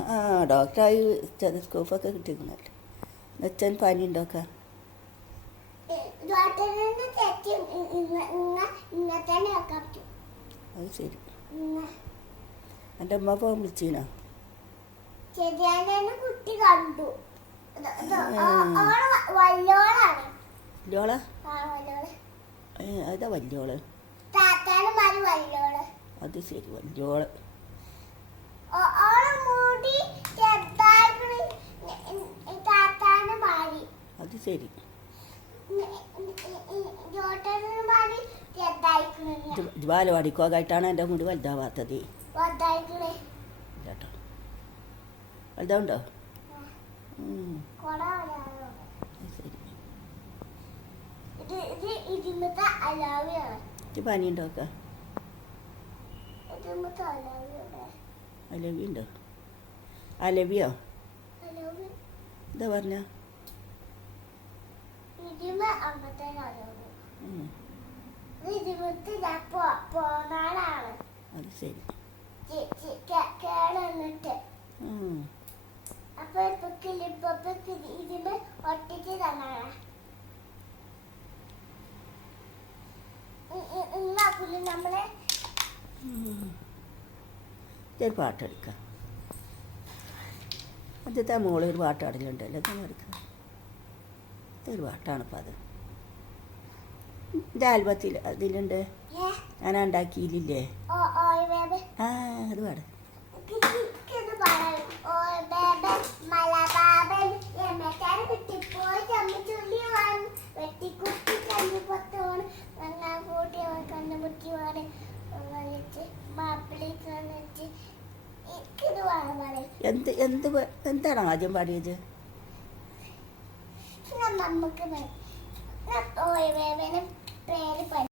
ആ ഡോക്ടറായി സ്റ്റെതസ്കോപ്പൊക്കെ കിട്ടിയിരുന്നല്ലോ. നെച്ചൻ പനി ഉണ്ടോക്കെ അത് ശരി. എൻ്റെ അമ്മ പോകാൻ വിളിച്ചീനോ? കുട്ടി കണ്ടു. വല്യോള അതാ വല്യോള്. അത് ശരി, വല്യോള്. അത് ശരി. ബാലവാടിക്കോകായിട്ടാണ് എൻ്റെ മുടി വലുതാവാത്തത്. കേട്ടോ, വലുതാവുണ്ടോ? ശരി. പനി ഉണ്ടോക്ക? അലവി ഉണ്ടോ? അലവിയോ? എന്താ പറഞ്ഞ? അത് ശരി. ഒരു പാട്ടെടുക്കാം. ആദ്യത്തെ മോള് ഒരു പാട്ടാടലുണ്ടല്ലോ, അതൊന്നും എടുക്കാം. ഇതൊരു പാട്ടാണിപ്പോൾ അത്. എൻ്റെ ആൽബത്തിൽ അതിലുണ്ട്, ഞാൻ ഉണ്ടാക്കിയില്ലേ? ആ അത് പാട്. എന്താണ് ആദ്യം പാടിയത്? നമുക്ക്